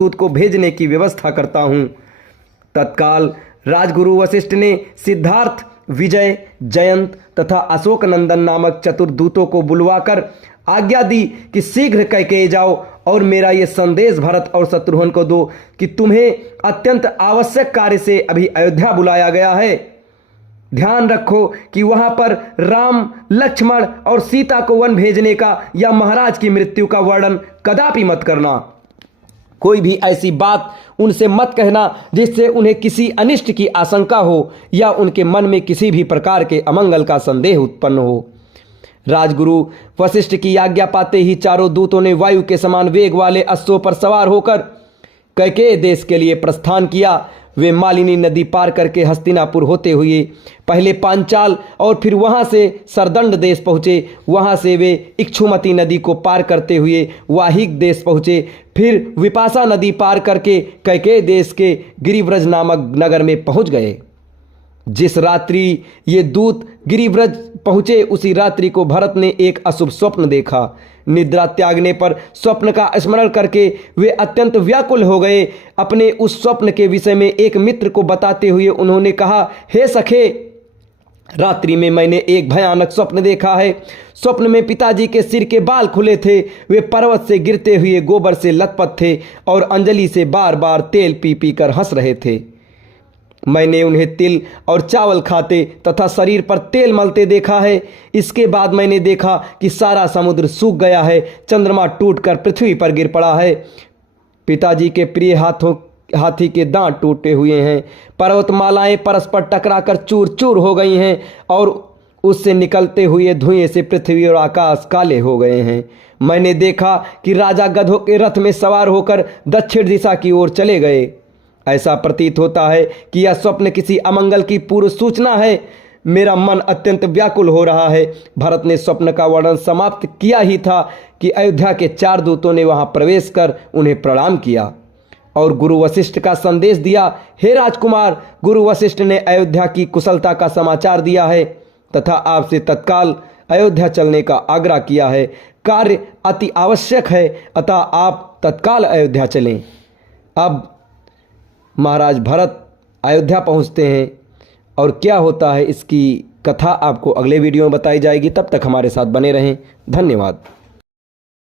दूत को भेजने की व्यवस्था करता हूँ। तत्काल राजगुरु वशिष्ठ ने सिद्धार्थ, विजय, जयंत तथा अशोक नंदन नामक चतुर्दूतों को बुलवाकर आज्ञा दी कि शीघ्र कैकेयी जाओ और मेरा ये संदेश भरत और शत्रुघ्न को दो कि तुम्हें अत्यंत आवश्यक कार्य से अभी अयोध्या बुलाया गया है। ध्यान रखो कि वहां पर राम, लक्ष्मण और सीता को वन भेजने का या महाराज की मृत्यु का वर्णन कदापि मत करना। कोई भी ऐसी बात उनसे मत कहना जिससे उन्हें किसी अनिष्ट की आशंका हो या उनके मन में किसी भी प्रकार के अमंगल का संदेह उत्पन्न हो। राजगुरु वशिष्ठ की आज्ञा पाते ही चारों दूतों ने वायु के समान वेग वाले अश्वों पर सवार होकर कैकेयी देश के लिए प्रस्थान किया। वे मालिनी नदी पार करके हस्तिनापुर होते हुए पहले पांचाल और फिर वहां से सरदंड देश पहुँचे। वहां से वे इक्षुमती नदी को पार करते हुए वाहिक देश पहुँचे। फिर विपाशा नदी पार करके कैकेयी देश के गिरिव्रज नामक नगर में पहुँच गए। जिस रात्रि ये दूत गिरिव्रज पहुँचे उसी रात्रि को भरत ने एक अशुभ स्वप्न देखा। निद्रा त्यागने पर स्वप्न का स्मरण करके वे अत्यंत व्याकुल हो गए। अपने उस स्वप्न के विषय में एक मित्र को बताते हुए उन्होंने कहा, हे सखे, रात्रि में मैंने एक भयानक स्वप्न देखा है। स्वप्न में पिताजी के सिर के बाल खुले थे। वे पर्वत से गिरते हुए गोबर से लथपथ थे और अंजलि से बार बार तेल पी पी कर हंस रहे थे। मैंने उन्हें तिल और चावल खाते तथा शरीर पर तेल मलते देखा है। इसके बाद मैंने देखा कि सारा समुद्र सूख गया है, चंद्रमा टूटकर पृथ्वी पर गिर पड़ा है। पिताजी के प्रिय हाथी के दांत टूटे हुए हैं। पर्वतमालाएं परस्पर टकराकर चूर चूर हो गई हैं और उससे निकलते हुए धुएं से पृथ्वी और आकाश काले हो गए हैं। मैंने देखा कि राजा गधों के रथ में सवार होकर दक्षिण दिशा की ओर चले गए। ऐसा प्रतीत होता है कि यह स्वप्न किसी अमंगल की पूर्व सूचना है। मेरा मन अत्यंत व्याकुल हो रहा है। भरत ने स्वप्न का वर्णन समाप्त किया ही था कि अयोध्या के चार दूतों ने वहां प्रवेश कर उन्हें प्रणाम किया और गुरु वशिष्ठ का संदेश दिया। हे राजकुमार, गुरु वशिष्ठ ने अयोध्या की कुशलता का समाचार दिया है तथा आपसे तत्काल अयोध्या चलने का आग्रह किया है। कार्य अति आवश्यक है, अतः आप तत्काल अयोध्या चलें। अब महाराज भरत अयोध्या पहुंचते हैं और क्या होता है इसकी कथा आपको अगले वीडियो में बताई जाएगी। तब तक हमारे साथ बने रहें। धन्यवाद।